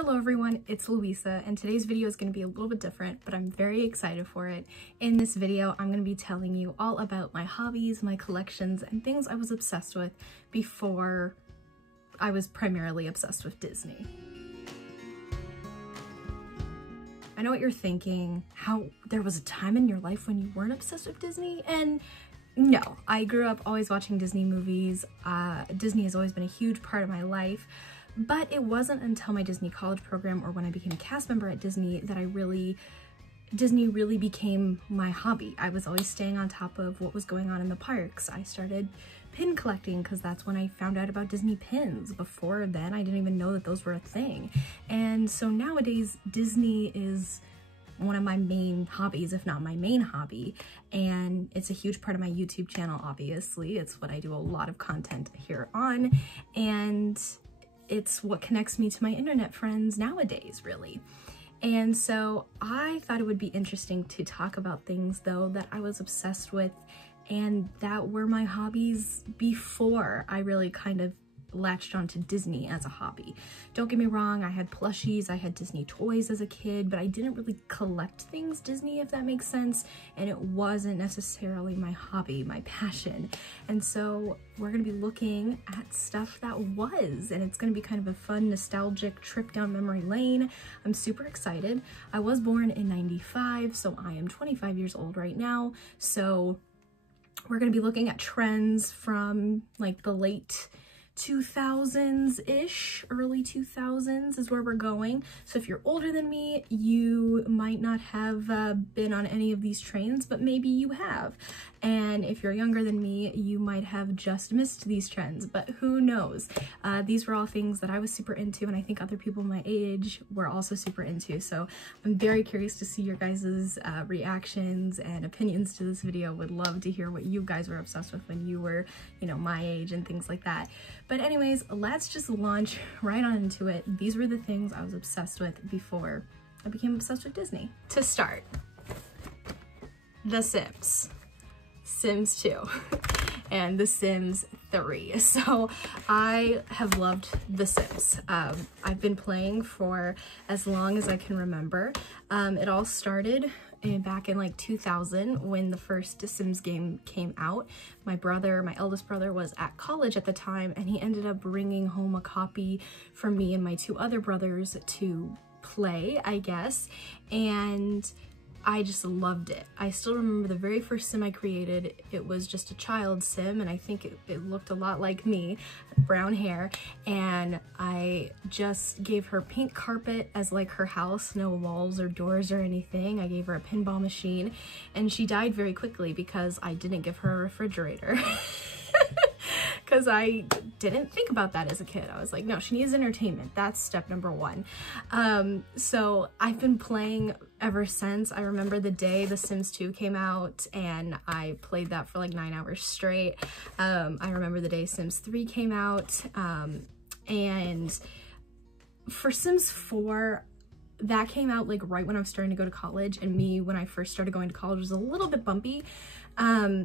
Hello everyone, it's Louisa, and today's video is going to be a little bit different, but I'm very excited for it. In this video, I'm going to be telling you all about my hobbies, my collections, and things I was obsessed with before I was primarily obsessed with Disney. I know what you're thinking, how there was a time in your life when you weren't obsessed with Disney, and no, I grew up always watching Disney movies. Disney has always been a huge part of my life. But it wasn't until my Disney college program or when I became a cast member at Disney that Disney really became my hobby. I was always staying on top of what was going on in the parks. I started pin collecting because that's when I found out about Disney pins. Before then, I didn't even know that those were a thing. And so nowadays, Disney is one of my main hobbies, if not my main hobby, and it's a huge part of my YouTube channel, obviously. It's what I do a lot of content here on, and it's what connects me to my internet friends nowadays, really. And so I thought it would be interesting to talk about things, though, that I was obsessed with and that were my hobbies before I really kind of latched onto Disney as a hobby. Don't get me wrong, I had plushies, I had Disney toys as a kid, but I didn't really collect things Disney, if that makes sense, and it wasn't necessarily my hobby, my passion. And so we're gonna be looking at stuff that was, and it's gonna be kind of a fun, nostalgic trip down memory lane. I'm super excited. I was born in '95, so I am 25 years old right now, so we're gonna be looking at trends from like the late 2000s-ish, early 2000s is where we're going. So if you're older than me, you might not have been on any of these trains, but maybe you have. And if you're younger than me, you might have just missed these trends, but who knows? These were all things that I was super into, and I think other people my age were also super into. So I'm very curious to see your guys' reactions and opinions to this video. Would love to hear what you guys were obsessed with when you were, you know, my age and things like that. But anyways, let's just launch right on into it. These were the things I was obsessed with before I became obsessed with Disney. To start, The Sims, Sims 2, and The Sims 3. So I have loved The Sims. I've been playing for as long as I can remember. It all started back in like 2000 when the first Sims game came out. My eldest brother was at college at the time, and he ended up bringing home a copy for me and my two other brothers to play, I guess, and I just loved it. I still remember the very first sim I created. It was just a child sim, and I think it looked a lot like me, brown hair, and I just gave her pink carpet as like her house, no walls or doors or anything. I gave her a pinball machine, and she died very quickly because I didn't give her a refrigerator. Because I didn't think about that as a kid. I was like, no, she needs entertainment. That's step number one. So I've been playing ever since. I remember the day The Sims 2 came out, and I played that for like 9 hours straight. I remember the day Sims 3 came out, and for Sims 4, that came out like right when I was starting to go to college, and me, when I first started going to college, was a little bit bumpy.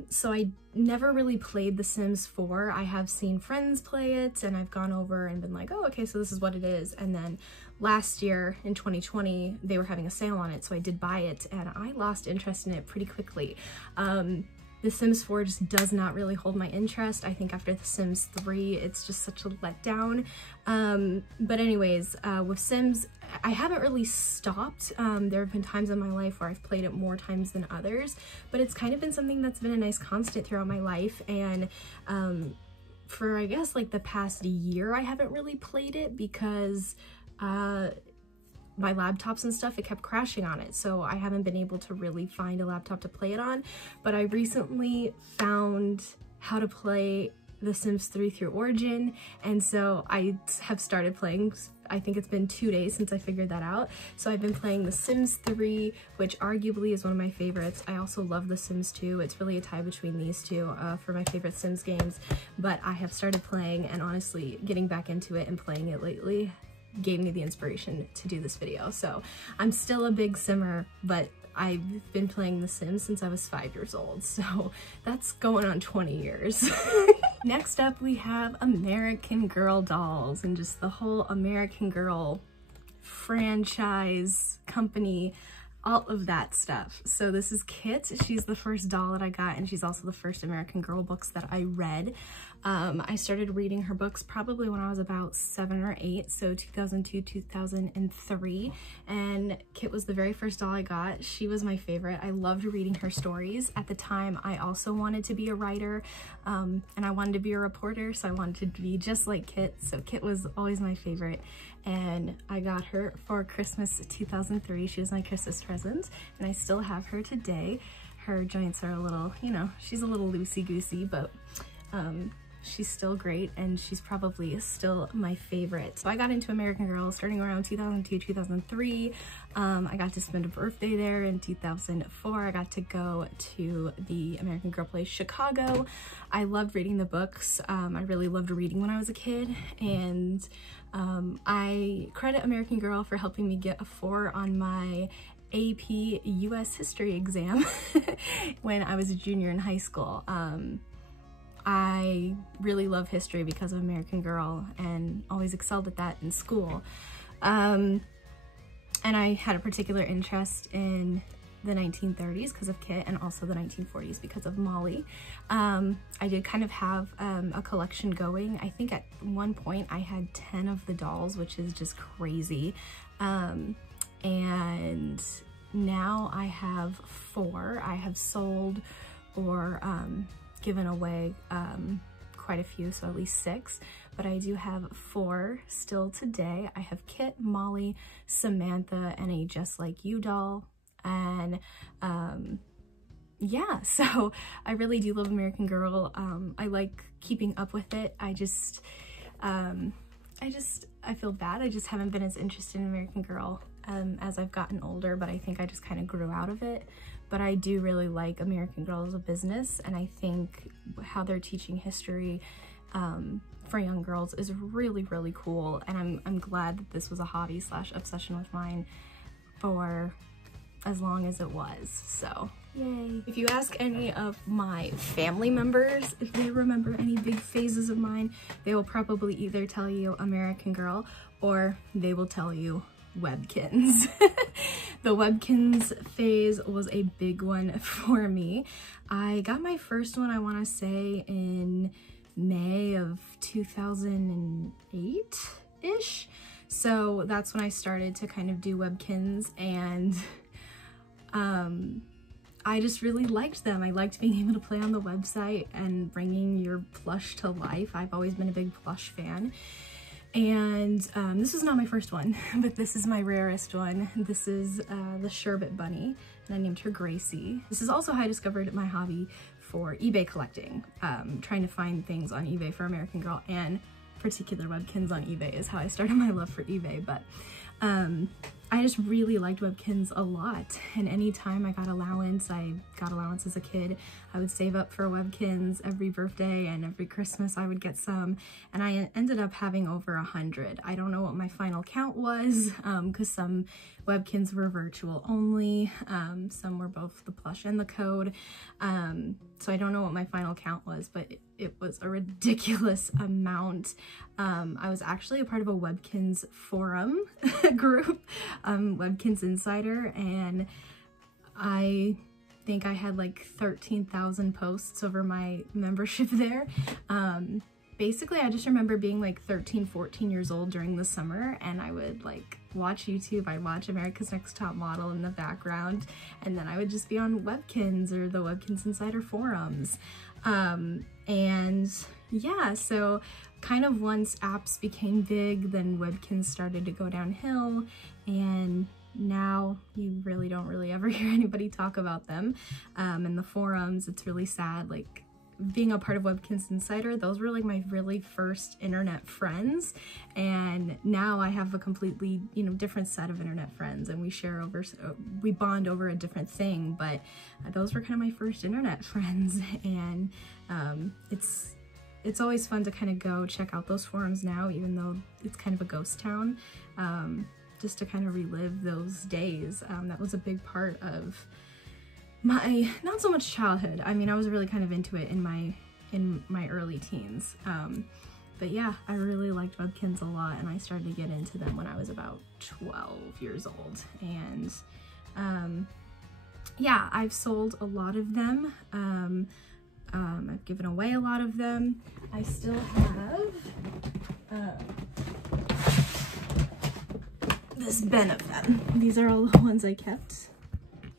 So I never really played The Sims 4. I have seen friends play it, and I've gone over and been like, oh, okay, so this is what it is. And then last year in 2020, they were having a sale on it, so I did buy it, and I lost interest in it pretty quickly. The Sims 4 just does not really hold my interest. I think after The Sims 3, it's just such a letdown. But anyways, with Sims, I haven't really stopped. There have been times in my life where I've played it more times than others, but it's kind of been something that's been a nice constant throughout my life. And for, I guess, like the past year, I haven't really played it because my laptops and stuff, it kept crashing on it, so I haven't been able to really find a laptop to play it on. But I recently found how to play The Sims 3 through Origin, and so I have started playing. I think it's been 2 days since I figured that out. So I've been playing The Sims 3, which arguably is one of my favorites. I also love The Sims 2. It's really a tie between these two for my favorite Sims games, but I have started playing, and honestly, getting back into it and playing it lately gave me the inspiration to do this video. So I'm still a big simmer, but I've been playing The Sims since I was 5 years old, so that's going on 20 years. Next up, we have American Girl dolls and just the whole American Girl franchise, company, all of that stuff. So this is Kit. She's the first doll that I got, and she's also the first American Girl books that I read. I started reading her books probably when I was about 7 or 8, so 2002, 2003, and Kit was the very first doll I got. She was my favorite. I loved reading her stories. At the time, I also wanted to be a writer, and I wanted to be a reporter, so I wanted to be just like Kit, so Kit was always my favorite. And I got her for Christmas 2003. She was my Christmas present, and I still have her today. Her joints are a little, you know, she's a little loosey-goosey, but she's still great, and she's probably still my favorite. So I got into American Girl starting around 2002, 2003. I got to spend a birthday there in 2004. I got to go to the American Girl Place Chicago. I loved reading the books. I really loved reading when I was a kid, and I credit American Girl for helping me get a 4 on my AP US history exam when I was a junior in high school. I really love history because of American Girl and always excelled at that in school. And I had a particular interest in the 1930s because of Kit, and also the 1940s because of Molly. I did kind of have a collection going. I think at one point I had 10 of the dolls, which is just crazy. And now I have 4. I have sold or given away quite a few, so at least 6, but I do have 4 still today. I have Kit, Molly, Samantha, and a Just Like You doll. And yeah, so I really do love American Girl. I like keeping up with it. I feel bad. I just haven't been as interested in American Girl as I've gotten older, but I think I just kind of grew out of it. But I do really like American Girl as a business, and I think how they're teaching history for young girls is really, really cool. And I'm glad that this was a hobby / obsession with mine for as long as it was, so yay. If you ask any of my family members if they remember any big phases of mine, they will probably either tell you American Girl or they will tell you Webkinz. The Webkinz phase was a big one for me. I got my first one, I want to say, in May of 2008-ish. So that's when I started to kind of do Webkinz, and I just really liked them. I liked being able to play on the website and bringing your plush to life. I've always been a big plush fan. And this is not my first one, but this is my rarest one. This is the Sherbet Bunny, and I named her Gracie. This is also how I discovered my hobby for eBay collecting. Trying to find things on eBay for American Girl, and particular Webkinz on eBay is how I started my love for eBay. But I just really liked Webkinz a lot, and anytime I got allowance as a kid, I would save up for Webkinz. Every birthday and every Christmas I would get some, and I ended up having over 100. I don't know what my final count was, because some Webkinz were virtual only, some were both the plush and the code, so I don't know what my final count was, but it was a ridiculous amount. I was actually a part of a Webkinz forum group, Webkinz Insider, and I think I had like 13,000 posts over my membership there. Basically, I just remember being like 13, 14 years old during the summer, and I would like watch YouTube. I'd watch America's Next Top Model in the background, and then I would just be on Webkinz or the Webkinz Insider forums. And yeah, so kind of once apps became big, then Webkinz started to go downhill, and now you really don't ever hear anybody talk about them. In the forums, it's really sad. Like, being a part of Webkinz Insider, those were like my really first internet friends, and now I have a completely, you know, different set of internet friends, and we bond over a different thing, but those were kind of my first internet friends. And it's always fun to kind of go check out those forums now, even though it's kind of a ghost town, just to kind of relive those days. That was a big part of my, not so much childhood. I mean, I was really kind of into it in my early teens. But yeah, I really liked Webkinz a lot, and I started to get into them when I was about 12 years old. And yeah, I've sold a lot of them. I've given away a lot of them. I still have this bin of them. These are all the ones I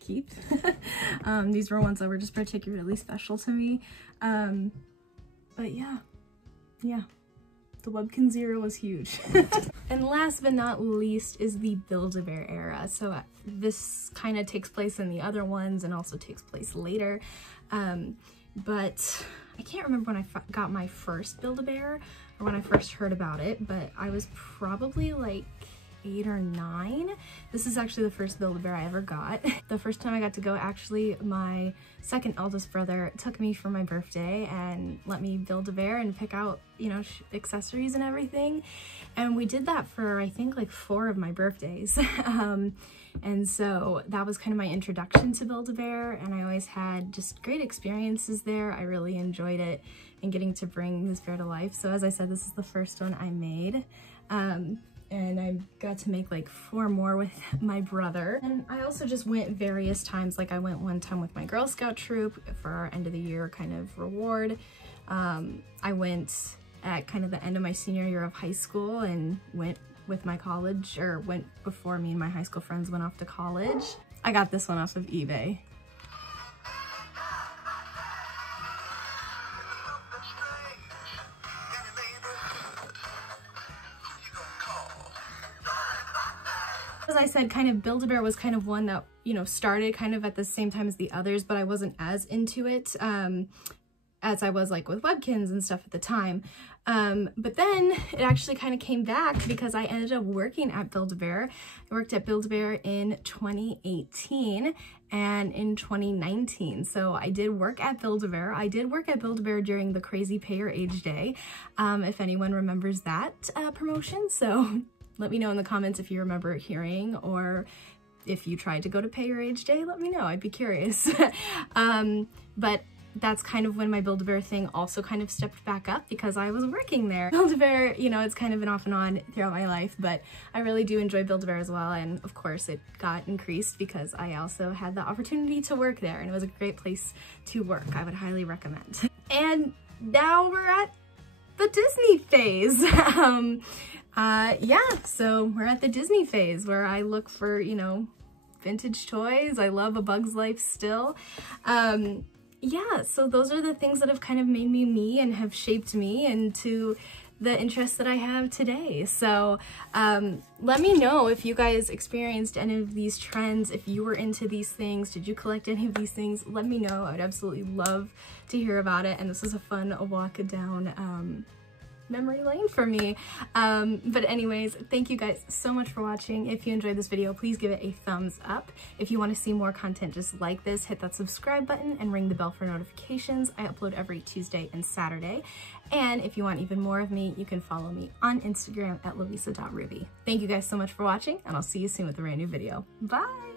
keep. These were ones that were just particularly special to me. But yeah, the Webkinz era was huge. And last but not least is the Build-A-Bear era. So this kind of takes place in the other ones and also takes place later. But I can't remember when I got my first Build-A-Bear or when I first heard about it, but I was probably like 8 or 9. This is actually the first Build-A-Bear I ever got. The first time I got to go, actually, my second eldest brother took me for my birthday and let me build a bear and pick out, you know, accessories and everything. And we did that for, I think, like 4 of my birthdays. And so that was kind of my introduction to Build-A-Bear, and I always had just great experiences there. I really enjoyed it and getting to bring this bear to life. So as I said, this is the first one I made. And I got to make like 4 more with my brother. And I also just went various times. Like I went one time with my Girl Scout troop for our end of the year kind of reward. I went at kind of the end of my senior year of high school and went with my college, or went before me and my high school friends went off to college. I got this one off of eBay. As I said, kind of Build-A-Bear was kind of one that, you know, started kind of at the same time as the others, but I wasn't as into it as I was like with Webkinz and stuff at the time. But then it actually kind of came back because I ended up working at Build-A-Bear. I worked at Build-A-Bear in 2018 and in 2019. So I did work at Build-A-Bear. I did work at Build-A-Bear during the Crazy Pay Your Age Day, if anyone remembers that promotion. So let me know in the comments if you remember hearing, or if you tried to go to Pay Your Age Day, let me know. I'd be curious. But that's kind of when my Build-A-Bear thing also kind of stepped back up because I was working there. Build-A-Bear, you know, it's kind of been off and on throughout my life, but I really do enjoy Build-A-Bear as well. And of course it got increased because I also had the opportunity to work there, and it was a great place to work. I would highly recommend. And now we're at the Disney phase. Yeah, so we're at the Disney phase where I look for, you know, vintage toys. I love A Bug's Life still. Yeah, so those are the things that have kind of made me me and have shaped me into the interests that I have today. So let me know if you guys experienced any of these trends, if you were into these things, did you collect any of these things? Let me know. I would absolutely love to hear about it, and this was a fun walk down memory lane for me. But anyways, thank you guys so much for watching. If you enjoyed this video, please give it a thumbs up. If you want to see more content just like this, hit that subscribe button and ring the bell for notifications. I upload every Tuesday and Saturday. And if you want even more of me, you can follow me on Instagram at louisa.ruby. Thank you guys so much for watching, and I'll see you soon with a brand new video. Bye!